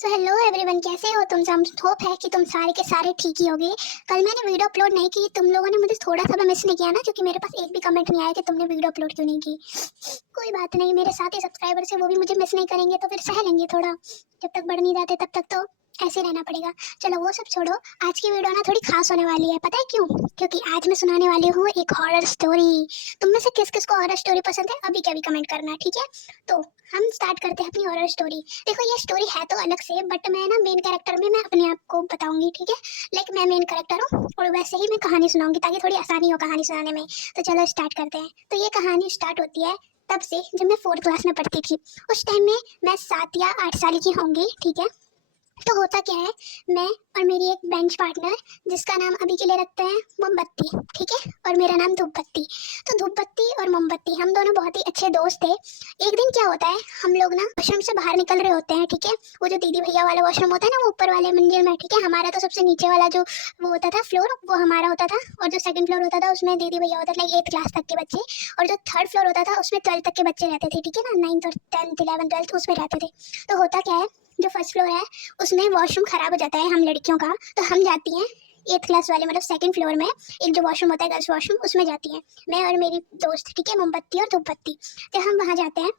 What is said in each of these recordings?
So hello everyone, कैसे हो तुम सब। होप है कि तुम सारे के सारे ठीक ही होगे। कल मैंने वीडियो अपलोड नहीं की, तुम लोगों ने मुझे थोड़ा सा भी मिस नहीं किया ना, क्योंकि मेरे पास एक भी कमेंट नहीं आया कि तुमने वीडियो अपलोड क्यों नहीं की। कोई बात नहीं, मेरे साथ ही सब्सक्राइबर्स है, वो भी मुझे मिस नहीं करेंगे तो फिर सह लेंगे थोड़ा। जब तक बढ़ नहीं जाते तब तक तो ऐसे रहना पड़ेगा। चलो वो सब छोड़ो, आज की वीडियो ना थोड़ी खास होने वाली है। पता है क्यों? क्योंकि आज मैं सुनाने वाली हूँ एक हॉरर स्टोरी। तुम में से किस किस को हॉरर स्टोरी पसंद है अभी क्या भी कमेंट करना, ठीक है? तो हम स्टार्ट करते हैं अपनी हॉरर स्टोरी। देखो ये स्टोरी है तो अलग से, बट मैं ना मेन कैरेक्टर में मैं अपने आप को बताऊंगी, ठीक है? लाइक मैं मेन कैरेक्टर हूँ और वैसे ही मैं कहानी सुनाऊंगी ताकि थोड़ी आसानी हो कहानी सुनाने में। तो चलो स्टार्ट करते हैं। तो ये कहानी स्टार्ट होती है तब से जब मैं 4th क्लास में पढ़ती थी। उस टाइम में मैं 7 या 8 साल की होंगी, ठीक है? तो होता क्या है, मैं और मेरी एक बेंच पार्टनर, जिसका नाम अभी के लिए रखते हैं मोमबत्ती, ठीक है? और मेरा नाम धूपबत्ती। तो धूपबत्ती और मोमबत्ती हम दोनों बहुत ही अच्छे दोस्त थे। एक दिन क्या होता है, हम लोग ना वॉशरूम से बाहर निकल रहे होते हैं, ठीक है? वो जो दीदी भैया वाला वॉशरूम होता है ना, वो ऊपर वाले मंजिल में, ठीक है? हमारा तो सबसे नीचे वाला जो वो होता था फ्लोर, वो हमारा होता था। और जो सेकंड फ्लोर होता था उसमें दीदी भैया होता था, लाइक 8th क्लास तक के बच्चे। और जो थर्ड फ्लोर होता था उसमें 12th तक के बच्चे रहते थे, ठीक है ना? 9th और 10th 11th 12th उसमें रहते थे। तो होता क्या है, जो फर्स्ट फ्लोर है उसमें वॉशरूम खराब हो जाता है हम लड़कियों का, तो हम जाती हैं 8th क्लास वाले, मतलब सेकंड फ्लोर में एक जो वॉशरूम होता है गर्ल्स वॉशरूम, उसमें जाती हैं मैं और मेरी दोस्त, ठीक है? मोमबत्ती और धूपबत्ती। जब हम वहाँ जाते हैं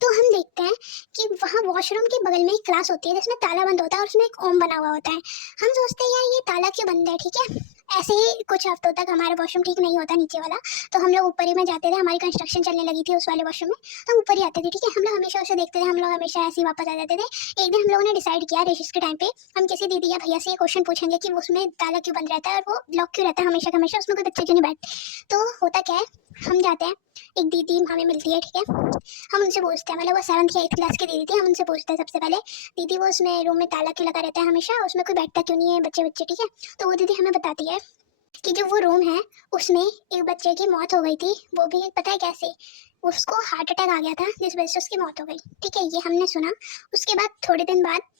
तो हम देखते हैं कि वहाँ वॉशरूम के बगल में एक क्लास होती है जिसमें ताला बंद होता है और उसमें एक ओम बना हुआ होता है। हम सोचते हैं यार ये ताला क्यों बंद है, ठीक है? ऐसे ही कुछ हफ्तों तक हमारा वॉशरूम ठीक नहीं होता नीचे वाला, तो हम लोग ऊपर ही में जाते थे। हमारी कंस्ट्रक्शन चलने लगी थी उस वाले वॉशरूम में, तो हम ऊपर ही आते थे, ठीक है? हम लोग हमेशा उसे देखते थे, हम लोग हमेशा ऐसे ही वापस आ जाते थे। एक दिन हम लोगों ने डिसाइड किया रेसिस के टाइम पे, हम किसी दीदी या भैया से ये क्वेश्चन पूछेंगे कि उसमें ताला क्यों बंद रहता है और वो लॉक क्यों रहता है हमेशा का हमेशा, उसमें कोई बच्चे क्यों नहीं बैठते। तो होता क्या है, हम जाते हैं, एक दीदी हमें मिलती है, ठीक है? हम उनसे पूछते हैं, मतलब वो 7th या 8th क्लास की दीदी थी। हम उनसे पूछते हैं सबसे पहले, दीदी वो उसमें रूम में ताला क्यों लगा रहता है हमेशा, उसमें कोई बैठता क्यों नहीं है बच्चे बच्चे, ठीक है? तो वो दीदी हमें बताती है कि जो वो रूम है उसमें एक बच्चे की मौत हो गई थी। वो भी पता है कैसे? उसको हार्ट अटैक आ गया था जिस वजह से उसकी मौत हो गई, ठीक है? ये हमने सुना। उसके बाद थोड़े दिन बाद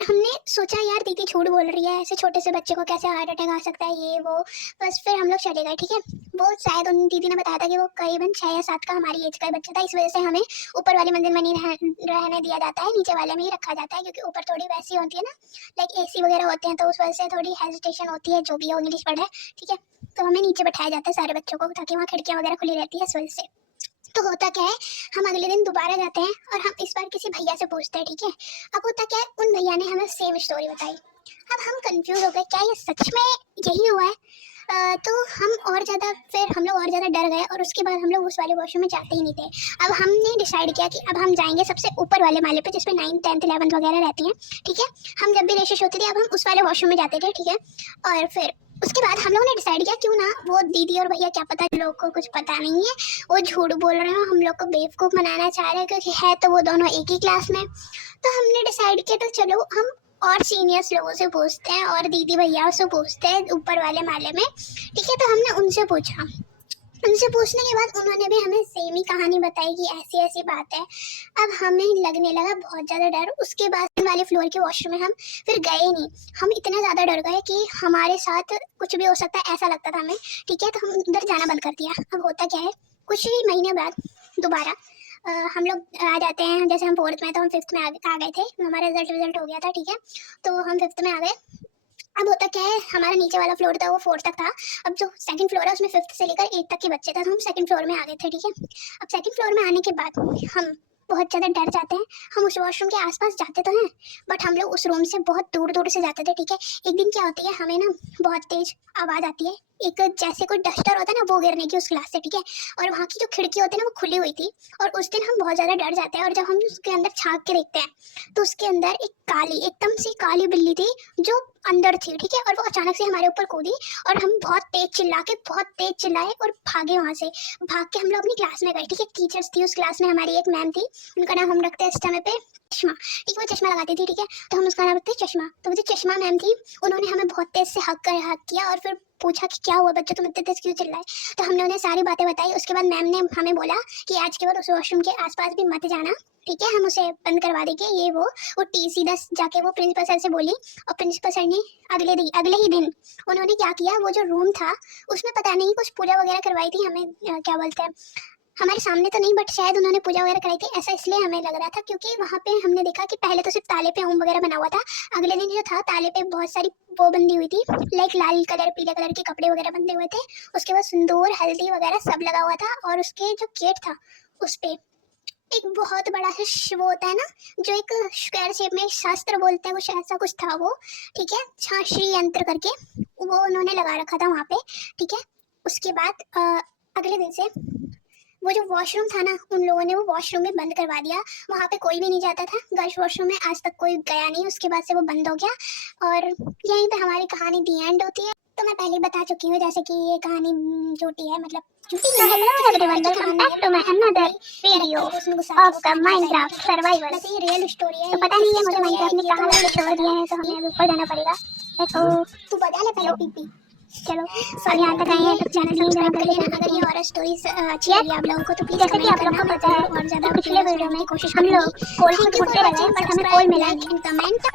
हमने सोचा यार दीदी झूठ बोल रही है, ऐसे छोटे से बच्चे को कैसे हार्ट अटैक आ सकता है, ये वो। बस फिर हम लोग चले गए, ठीक है? वो शायद उन दीदी ने बताया था कि वो करीबन 6 या 7 का हमारी एज का ही बच्चा था, इस वजह से हमें ऊपर वाले मंदिर में नहीं रहने दिया जाता है, नीचे वाले में ही रखा जाता है, क्योंकि ऊपर थोड़ी वैसी होती है ना, लाइक एसी वगैरह होते हैं, तो उस वजह से थोड़ी हेजिटेशन होती है, जो भी हो इंग्लिश वर्ड है, ठीक है? तो हमें नीचे बैठाया जाता है सारे बच्चों को, ताकि वहाँ खिड़कियाँ वगैरह खुली रहती है, इस वजह से। तो होता क्या है, हम अगले दिन दोबारा जाते हैं और हम इस बार किसी भैया से पूछते हैं, ठीक है? अब होता क्या है, उन भैया ने हमें सेम स्टोरी बताई। अब हम कंफ्यूज हो गए, क्या ये सच में यही हुआ है? तो हम लोग और ज़्यादा डर गए और उसके बाद हम लोग उस वाले वॉशरूम में जाते ही नहीं थे। अब हमने डिसाइड किया कि अब हम जाएंगे सबसे ऊपर वाले माले पे, जिसमें 9th 10th 11th वगैरह रहती हैं, ठीक है? हम जब भी रेशेश होती थी अब हम उस वाले वॉशरूम में जाते थे, ठीक है? और फिर उसके बाद हम लोगों ने डिसाइड किया क्यों ना वो दीदी और भैया, क्या पता लोग को कुछ पता नहीं है, वो झूठ बोल रहे हो, हम लोग को बेवकूफ़ बनाना चाह रहे हैं, क्योंकि है तो वो दोनों एक ही क्लास में। तो हमने डिसाइड किया तो चलो हम और सीनियर्स लोगों से पूछते हैं और दीदी भैया से पूछते हैं ऊपर वाले माले में, ठीक है? तो हमने उनसे पूछा। उनसे पूछने के बाद उन्होंने भी हमें सेम ही कहानी बताई कि ऐसी ऐसी बात है। अब हमें लगने लगा बहुत ज़्यादा डर। उसके बाद वाले फ्लोर के वॉशरूम में हम फिर गए नहीं। हम इतना ज़्यादा डर गए कि हमारे साथ कुछ भी हो सकता है ऐसा लगता था हमें, ठीक है? तो हम उधर जाना बंद कर दिया। अब होता क्या है, कुछ ही महीने बाद दोबारा हम लोग आ जाते हैं। जैसे हम 4th में तो हम 5th में आ गए थे, हमारा रिजल्ट हो गया था, ठीक है? तो हम 5th में आ गए। अब होता क्या है, हमारा नीचे वाला फ्लोर था वो 4th तक था। अब जो सेकंड फ्लोर है उसमें 5th से लेकर 8th तक के बच्चे थे, तो हम सेकंड फ्लोर में आ गए थे, ठीक है? अब सेकंड फ्लोर में आने के बाद हम बहुत ज़्यादा डर जाते हैं। हम उस वॉशरूम के आसपास जाते तो हैं, बट हम लोग उस रूम से बहुत दूर दूर से जाते थे, ठीक है? एक दिन क्या होती है, हमें ना बहुत तेज आवाज़ आती है, एक जैसे कोई डस्टर होता है ना वो गिरने की उस क्लास से, ठीक है? और वहाँ की जो खिड़की होती है ना वो खुली हुई थी। और उस दिन हम बहुत ज़्यादा डर जाते हैं और जब हम उसके अंदर झाँक के देखते हैं तो उसके अंदर एक काली, एकदम सी काली बिल्ली थी जो अंदर थी, ठीक है? और वो अचानक से हमारे ऊपर कूदी और हम बहुत तेज चिल्लाए और भागे वहाँ से। भाग के हम लोग अपनी क्लास में गए, ठीक है? टीचर्स थी उस क्लास में, हमारी एक मैम थी, उनका नाम हम रखते हैं इस समय पे चश्मा, ठीक है? वो चश्मा लगाती थी, ठीक है? तो हम उसका नाम रखते हैं चश्मा। तो वो जो चश्मा मैम थी उन्होंने हमें बहुत तेज से हक किया और फिर पूछा कि क्या हुआ बच्चों, तुम इतने तेज क्यों चिल्लाए? तो हमने उन्हें सारी बातें बताई। उसके बाद मैम ने हमें बोला कि आज के बाद उस वॉशरूम के आसपास भी मत जाना, ठीक है? हम उसे बंद करवा देंगे, ये वो सीधा जाके वो प्रिंसिपल सर से बोली। और प्रिंसिपल सर ने अगले ही दिन उन्होंने क्या किया, वो जो रूम था उसमें पता नहीं कुछ पूजा वगैरह करवाई थी हमें, क्या बोलते हैं, हमारे सामने तो नहीं, बट शायद उन्होंने पूजा वगैरह कराई थी, ऐसा इसलिए हमें लग रहा था क्योंकि वहाँ पे हमने देखा कि पहले तो सिर्फ ताले पे ओम वगैरह बना हुआ था, अगले दिन जो था ताले पे बहुत सारी वो बंधी हुई थी, लाइक लाल कलर पीले कलर के कपड़े वगैरह बंधे हुए थे, उसके बाद सिंदूर हल्दी वगैरह सब लगा हुआ था, और उसके जो गेट था उस पे एक बहुत बड़ा सा वो होता है ना, जो एक स्क्वायर शेप में शास्त्र बोलते हैं, कुछ ऐसा कुछ था वो, ठीक है, छाश्री यंत्र करके वो उन्होंने लगा रखा था वहाँ पे, ठीक है। उसके बाद अगले दिन से वो जो वॉशरूम था ना, उन लोगों ने वो वॉशरूम भी बंद करवा दिया, वहाँ पे कोई भी नहीं जाता था, गर्ल्स वॉशरूम में आज तक कोई गया नहीं, उसके बाद से वो बंद हो गया, और यहीं पे हमारी कहानी दी एंड होती है। तो मैं पहले बता चुकी हूँ जैसे कि ये कहानी झूठी है, मतलब झूठी नहीं है, everyone, welcome back to my another video of the Minecraft survival। वैसे ये रियल स्टोरी है, तो पता नहीं है मुझे माइनक्राफ्ट ने कहाँ वाले छोड़ दिया है, तो हमें अभी ऊपर जाना पड़ेगा। देखो तू बजा ले पहले पीपी। चलो, और यहाँ तक आए हैं तो चैनल सब्सक्राइब कर लेना। अगर ये हॉरर स्टोरीज अच्छी लगी आप लोगों को तो प्लीज जैसे कि आप लोगों को पता है और ज्यादा कि पिछले वीडियो में कोशिश हम लोग कोल को ढूंढते रहे बट हमें कोल मिला नहीं। कमेंट